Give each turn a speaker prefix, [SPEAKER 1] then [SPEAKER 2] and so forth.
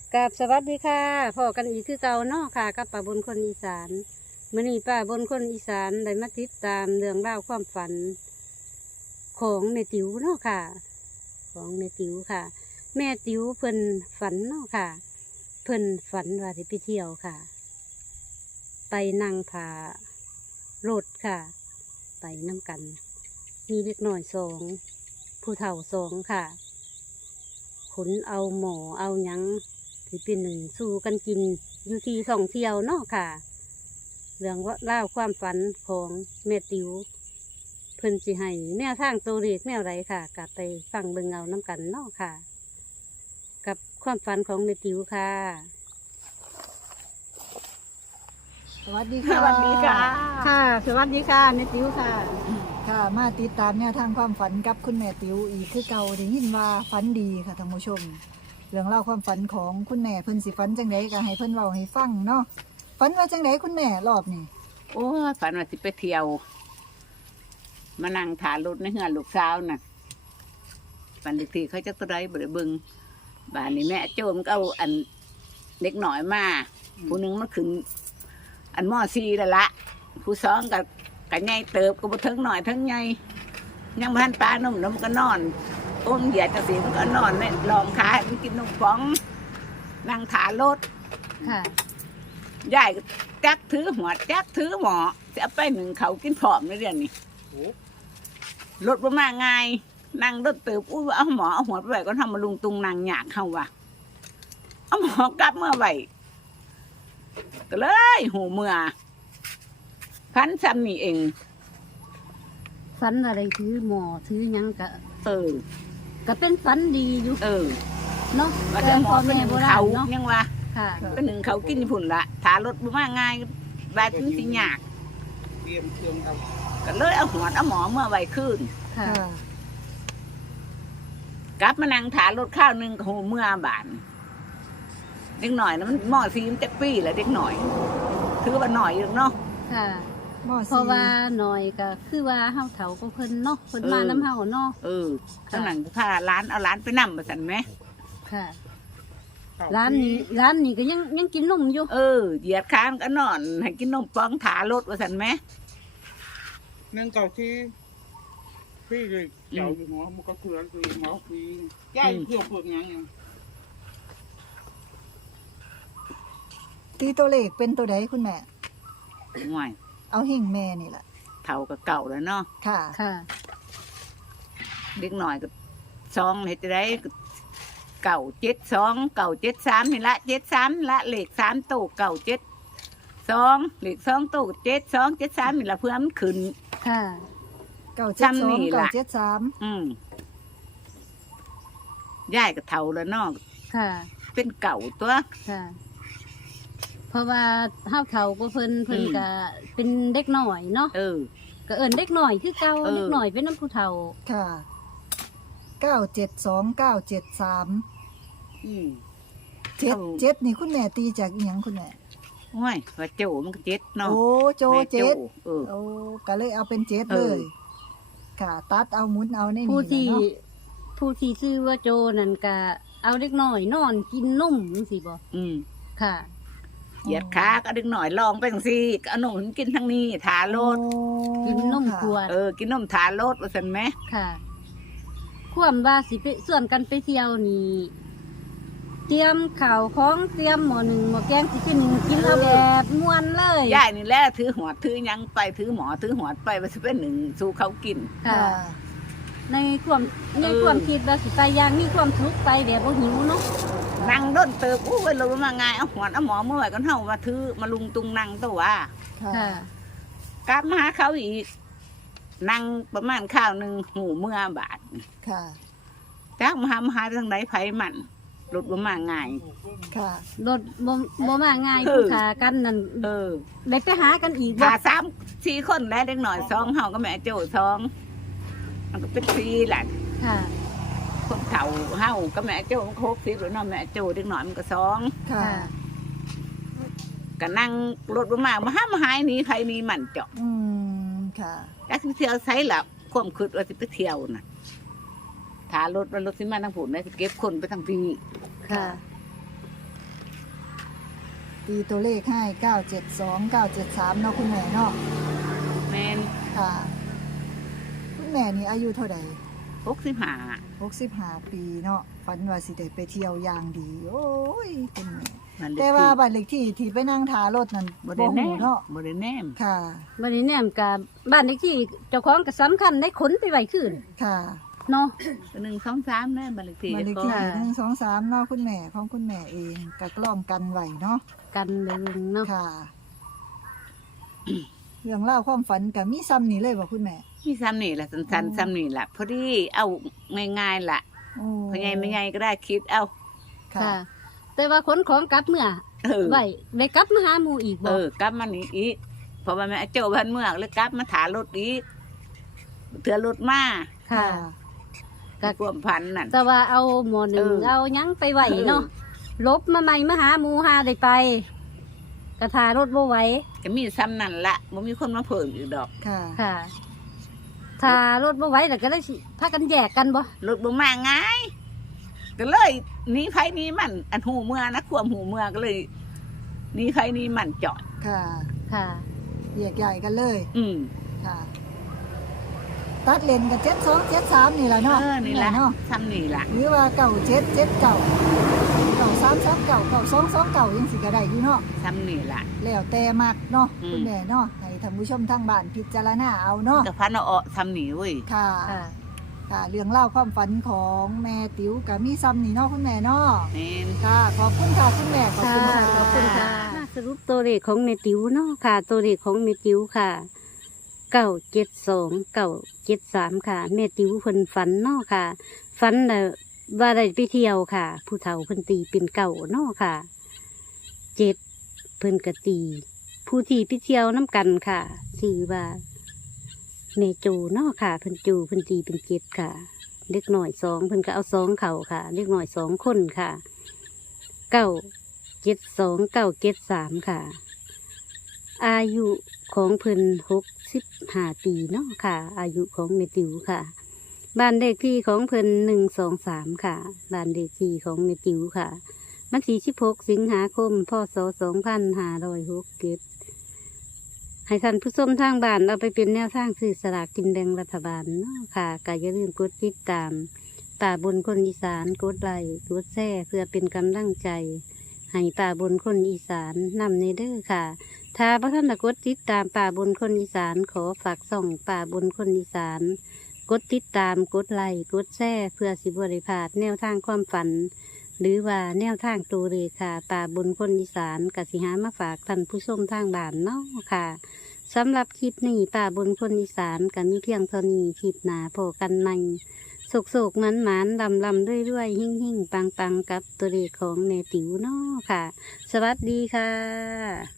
[SPEAKER 1] กับสวัสดีค่ะพ่อกันอีกคือเก่าเนาะค่ะกับป้าบนคนอีสานมื้อนี้ป้าบนคนอีสานได้มาติดตามเรื่องราวความฝันของแม่ติ๋วเนาะค่ะ ของแม่ติ๋วค่ะ แม่ติ๋วเพิ่นฝันเนาะค่ะ เพิ่นฝันว่าได้ไปเที่ยวค่ะ ไปนั่งผารถค่ะ ไปน้ำกัน มีเล็กน้อยสองผู้เฒ่าสองค่ะ ขนเอาหมอเอาหยังที่เป็นหนึ่งสู่กันกินอยู่ที่ท่องเที่ยวเนาะค่ะ เรื่องว่าเล่าวความฝันของแม่ติ๋วเพิ่นสิให้แนวทางตัวเลขแนวไรค่ะกลับไปฟังเบิ่งเอาน้ำกันเนาะค่ะ กับความฝันของแม่ติ๋วค่ะ
[SPEAKER 2] สวัสดี
[SPEAKER 3] ส
[SPEAKER 2] ค่ะ
[SPEAKER 3] วัสดีค่ะ
[SPEAKER 1] ค่ะ สวัสดีค่ะแม่ติ๋วค่ะ
[SPEAKER 2] ค่ะมาติดตามแนวทางความฝันกับคุณแม่ติ๋วอีกคือเก่าได้ยินว่าฝันดีค่ะท่านผู้ชม เรื่องเล่าวความฝันของคุณแม่เพิ่นสิฝันจังไดก็ให้เพิ่นเว้าให้ฟังเนาะฝันว่าจังไดคุณแม่รอบนี้
[SPEAKER 3] โอ้ยฝันว่าสิไปเที่ยว มานั่งถ่ายรถในเฮือนลูกสาวน่ะฝันอีกทีเขาจะตัวใดบ่ได้เบิ่งบ้านนี้แม่โจมก็เอาอันเล็กหน่อยมาผู้หนึงมันขึ้น อันม.4แล้วละผู้สองก็ใหญ่เติบก็บ่ถึงหน่อยถึงใหญ่ยังบ่ทันปลานมนมก็นอนอ้มเหยียดจังซี่มันก็นอนในรองขาให้มันกินนมป๋อง นั่งถ่ายรถ
[SPEAKER 1] ค่ะ
[SPEAKER 3] ยายก็จักถือหัวจักถือหมอจะเอาไปหนึ่งเขากินผอมในเดือนนี้รถประมาง่ายนั่งรถตืบอุ้ยเอาหมอเอาหัวไปไว้ก็ทำมาลุงตุงนางหยากเข้าว่ะเอาหมอกลับเมื่อไหร่ก็เลยหูเมื่อพันซ้ำนี่เอง
[SPEAKER 1] ฝันอะไรถือหมอถือหยังกะ
[SPEAKER 3] เออ
[SPEAKER 1] ก็เป็นฝันดีอยู่
[SPEAKER 3] เออ
[SPEAKER 1] เนาะ
[SPEAKER 3] ว่าจะหมอเป็นหนึ่งเขา
[SPEAKER 1] เนาะ
[SPEAKER 3] ยังวะ
[SPEAKER 1] ค่ะ
[SPEAKER 3] เป็นหนึ่งเขากินญี่ปุ่นละถารถประมาง่ายบายถึงสิหยาก
[SPEAKER 4] เตรียมเครื่องครับ
[SPEAKER 3] ก็เลยเอาหัวเอาหมอเมื่อไหร่ขึ้น
[SPEAKER 1] ค่ะ
[SPEAKER 3] กลับมานั่งถารถข้าวหนึ่งโหเมื่อบานเด็กหน่อยนะมันหม้อซีมนจะปี้แหละเด็กหน่อย ถือว่าหน่อยอยู่เนาะ
[SPEAKER 1] ค่ะ
[SPEAKER 2] ม
[SPEAKER 1] เพราะว่าหน่อยก็คือว่าเฮาเฒ่าก็เพิ่นเนาะเพิ่นมาน้ำเฮาเนาะ
[SPEAKER 3] เออข้างหลังพาร้านเอาร้านไปนั่มาสั่นไหม
[SPEAKER 1] ค่ะ
[SPEAKER 4] เข้
[SPEAKER 1] ร้านนี้ก็ยังกินนมอยู่
[SPEAKER 3] เออเหยียดค้างก็นอนให้กินนมป้องถารถว่าสั่นไหม
[SPEAKER 4] เนื่องจากที่พี่เลยเจ้าอยู่หมอมันก็คือคือหมอฟรีย่ายเพื่อพวกยังไง
[SPEAKER 2] ตีตัวเลขเป็นตัวใดคุณแม่
[SPEAKER 3] ห่วย
[SPEAKER 2] เอาหิ่งแม่นี่แหละ
[SPEAKER 3] เท่ากับเก่าแล้วเนาะ
[SPEAKER 2] ค่ะ
[SPEAKER 1] ค่ะ
[SPEAKER 3] เด็กหน่อยก็ซองเห็ดจะได้เก่า72เก่า73นี่ละ73ละเลข3โตเก่า72เลข2โต72 73นี่ละเพื่อมันขึ้น
[SPEAKER 1] ค่ะ
[SPEAKER 2] 972 973
[SPEAKER 3] ยายก็เท่าแล้วเนาะ
[SPEAKER 1] ค่ะ
[SPEAKER 3] เป็นเก่าตัว
[SPEAKER 1] ค่ะ เพราะว่าเฮาเฒ่าก็เพิ่นก็เป็นเด็กน้อยเนาะ
[SPEAKER 3] เออ
[SPEAKER 1] ก็เอิ้นเด็กน้อยคือเก่า
[SPEAKER 3] เออ
[SPEAKER 1] เด็กน้อยเป็นน้ำผู้เฒ่า
[SPEAKER 2] ค่ะ 972 973
[SPEAKER 3] อืม
[SPEAKER 2] 77นี่คุณแม่ตีจากอีหยังคุณแม่
[SPEAKER 3] ห้วยว่าโจมันก็เจ็ดเนาะ
[SPEAKER 2] โอ้โจ
[SPEAKER 3] แม่
[SPEAKER 2] เจ็ด
[SPEAKER 3] เออ
[SPEAKER 2] โอ้ก็เลยเอาเป็นเจ็ด
[SPEAKER 3] เอ
[SPEAKER 2] เล
[SPEAKER 3] อ
[SPEAKER 2] ย ค่ะ ตัดเอาหมุนเอาใน
[SPEAKER 1] ผู้
[SPEAKER 2] นี่
[SPEAKER 1] ที่
[SPEAKER 2] แหละเนาะ
[SPEAKER 1] ผู้ที่ชื่อว่าโจนั่นก็เอาเด็กน้อยนอนกินนมจังซี่บ่
[SPEAKER 3] อืม
[SPEAKER 1] ค่ะ
[SPEAKER 3] เหยียดขาก็ดึงหน่อยลองไปจังซี่ก็เอานมกินทางนี้ถาโลด
[SPEAKER 1] กินนมขวด
[SPEAKER 3] เออ กินนมถาโลดว่าซั่นไหม
[SPEAKER 1] ค่ะ ความว่าสิไปส่วนกันไปเที่ยวนี่เตรียมข่าวของเตรียมหมอหนึ่งหมอแกงสิกินกินเอาแบบม่วนเลย
[SPEAKER 3] ยายนี่แหละถือหัวถือหยังไปถือหมอถือหัวไปว่าสิเป็นหนึ่งสู่เขากิน
[SPEAKER 1] ค่ะ
[SPEAKER 2] ค่ะ
[SPEAKER 1] ในความคิดว่าสิไปอย่างมีความทุกข์ไปแบบบ่หิวเนาะ
[SPEAKER 3] นั่งด้นเติบอู้ยเรามาไงเอาหัวเอาหมอเมื่อไหร่ก็เฮามาถือมาลุงตุงนั่งตัวว่า
[SPEAKER 2] ค่ะ
[SPEAKER 1] ค่ะ
[SPEAKER 3] กลับมาหาเขาอีก นั่งประมาณข้าวหนึ่งหูเมื่อบาท
[SPEAKER 2] ค่ะ
[SPEAKER 3] จักมาหาทางไหนไผมันหลุดมาง่าย
[SPEAKER 2] ค่ะ
[SPEAKER 1] รถบ่มาง่าย
[SPEAKER 3] เออ
[SPEAKER 1] ผู้ขากันนั่น
[SPEAKER 3] เออ
[SPEAKER 1] ได้ไปหากันอีกบ่
[SPEAKER 3] ถ้า3-4 คนแล้วเด็กหน่อย2เฮาก็แม่โจ้2มันก็เป็น4แหละ
[SPEAKER 1] ค่ะ
[SPEAKER 3] คนเฒ่าเฮาก็แม่โจ้มันก็60แล้วเนาะแม่โจ้เด็กหน่อยมันก็2
[SPEAKER 2] ค่ะ
[SPEAKER 1] ค่ะ
[SPEAKER 3] ก็นั่งรถมาหายหนีไผหนีมันเจาะ
[SPEAKER 2] อืม ค่ะ
[SPEAKER 3] จักสิเที่ยวไสล่ะความคิดว่าสิไปเที่ยวน่ะถ้ารถมันรถสิมาทางผุนได้สิเก็บคนไปทางพี่
[SPEAKER 1] ค่ะ
[SPEAKER 2] ตีตัวเลขให้972 973เนาะคุณแม่เนาะ
[SPEAKER 3] แม่น
[SPEAKER 2] ค่ะ คุณแม่นี่อายุเท่าใด
[SPEAKER 3] 65
[SPEAKER 2] 65 ปีเนาะฝันว่าสิได้ไปเที่ยวอย่างดี โอ้ยคุณแม่
[SPEAKER 3] มัน
[SPEAKER 2] แต่ว่าบ้านเลขที่ที่ไปนั่งทารถนั่น
[SPEAKER 3] บ่
[SPEAKER 2] บ่
[SPEAKER 3] ได้แน
[SPEAKER 2] ฮู้
[SPEAKER 3] ม
[SPEAKER 2] เนาะ
[SPEAKER 3] บ่ได้แนม
[SPEAKER 2] ค่ะ
[SPEAKER 1] บัดนี้แนมกับบ้านเลขที่เจ้าของก็สำคัญได้ขนไปไว้คืน
[SPEAKER 2] ค่ะ
[SPEAKER 1] เนาะ
[SPEAKER 3] 1 2 3นะบัดเลขที่
[SPEAKER 2] บ้านเลข
[SPEAKER 3] ก็
[SPEAKER 2] ที่
[SPEAKER 1] ค่ะ
[SPEAKER 2] 1 2 3เนาะคุณแม่ของคุณแม่เองก็กล้องกันไว้เนาะ
[SPEAKER 1] กันเลยเนาะ
[SPEAKER 2] ค่ะ เรื่องเล่าวความฝันก็มีซ้ำนี่เลยบ่คุณแม่
[SPEAKER 3] มีซ้ำนี่ล่ะสั้นๆซ้ำนี่ล่ะพอดีเอาง่ายๆล่ะ
[SPEAKER 2] โอ้
[SPEAKER 3] พ่อใหญ่แม่ใหญ่ก็ได้คิดเอา
[SPEAKER 2] ค่ะ
[SPEAKER 1] ค่ะ แต่ว่าขนของกลับเมื่อ
[SPEAKER 3] เออ
[SPEAKER 1] ไว้ได้กลับมาหาหมู่อีกบ่
[SPEAKER 3] กลับมานี่อีกเพราะว่าแม่โจ้พันเมืองแล้วกลับมาถารถอีกเถื่อรถมา
[SPEAKER 1] ค่ะ
[SPEAKER 3] ก็ความพันนั่น
[SPEAKER 1] แต่ว่าเอาหมอหนึ่ง
[SPEAKER 3] เออ
[SPEAKER 1] เอาหยังไปไหวเนาะลบมาใหม่มาหาหมูหาได้ไปกระทารถบ่ไหว
[SPEAKER 3] ก็มีซ้ำนั่นละบ่มีคนมาเพิ่มอีกดอก
[SPEAKER 2] ค่ะ
[SPEAKER 1] ค่ะทารถบ่ไหวแล้วก็ได้สิพากันแยกกันบ่
[SPEAKER 3] รถบ่มาง่ายก็เลยหนีไผหนีมัน อันหูเมื่อนะความหูเมื่อก็เลยหนีไผหนีมันจอด
[SPEAKER 2] ค่ะ
[SPEAKER 1] ค่ะ
[SPEAKER 2] แยกใหญ่กันเลย
[SPEAKER 3] อืม
[SPEAKER 2] ค่ะ ตัดเลนกับ72 73นี่แหละเนาะ
[SPEAKER 3] นี่ละ
[SPEAKER 2] เนาะ
[SPEAKER 3] ซ้ำนี่ละ
[SPEAKER 2] หรือว่า97 79 9339 9229ยังสิก็ได้อยู่เนาะ
[SPEAKER 3] ซ้ำนี่ละ
[SPEAKER 2] แล้วแต่มักเนาะ
[SPEAKER 3] อืม
[SPEAKER 2] คุณแม่เนาะให้ท่านผู้ชมทางบ้านพิจารณาเอาเนาะ
[SPEAKER 3] ก็พันเอาะซ้ำนี่เว้ย
[SPEAKER 2] ค่ะ
[SPEAKER 1] ค่ะ
[SPEAKER 2] ค่ะเรื่องเล่าวความฝันของแม่ติ๋วกับมีซ้ำนี่เนาะคุณแม่เนาะ
[SPEAKER 3] แม่น
[SPEAKER 2] ค่ะ ขอบคุณค่ะคุณแม่ขอบ
[SPEAKER 1] ค่ะ
[SPEAKER 2] คุณค่ะ
[SPEAKER 1] ขอบคุณค่ะมาสรุปตัวเลขของเมติวเนาะค่ะ ตัวเลขของเมติวค่ะ972 973ค่ะเมติวเพิ่นฝันเนาะค่ะฝันน่ะว่าได้ไปเที่ยวค่ะ ผู้เฒ่าเพิ่นตีเป็นเก่าเนาะค่ะ7เพิ่นก็ตี ผู้ที่ไปเที่ยวน้ำกันค่ะชื่อว่าเมจูเนาะค่ะเพิ่นจูเพิ่นตีเป็น7ค่ะเล็กหน่อย2เพิ่นก็เอา2เข่าค่ะเล็กหน่อย2คนค่ะ972 973ค่ะ อายุของเพิ่น65 ปีเนาะค่ะ อายุของเมติวค่ะ บ้านเลขที่ของเพิ่น123ค่ะ บ้านเลขที่ของเมติวค่ะวันที่16 สิงหาคม พศ 2567ให้ท่านผู้ชมทางบ้านเอาไปเป็นแนวทางซื้อสลากกินแบ่งรัฐบาลเนาะค่ะก็อย่าลืมกดติดตามป่าบนคนอีสานกดไลค์กดแชร์เพื่อเป็นกำลังใจให้ป่าบนคนอีสานนำในเด้อค่ะ ถ้าพระท่านได้กดติดตามป่าบนคนอีสานขอฝากส่องป่าบนคนอีสานกดติดตามกดไลค์กดแชร์เพื่อสิบริพลาดแนวทางความฝัน หรือว่าแนวทางตัวเลขค่ะป่าบนคนอีสานกสิหามาฝากท่านผู้ชมทางบ้านเนาะค่ะสำหรับคลิปนี้ป่าบนคนอีสานก็มีเพียงเท่านี้คลิปหนาพอกันใหม่โศกๆหมานๆลำด้วยหิ่งๆปังๆกับตัวเลขของแม่ติ๋วเนาะค่ะ สวัสดีค่ะ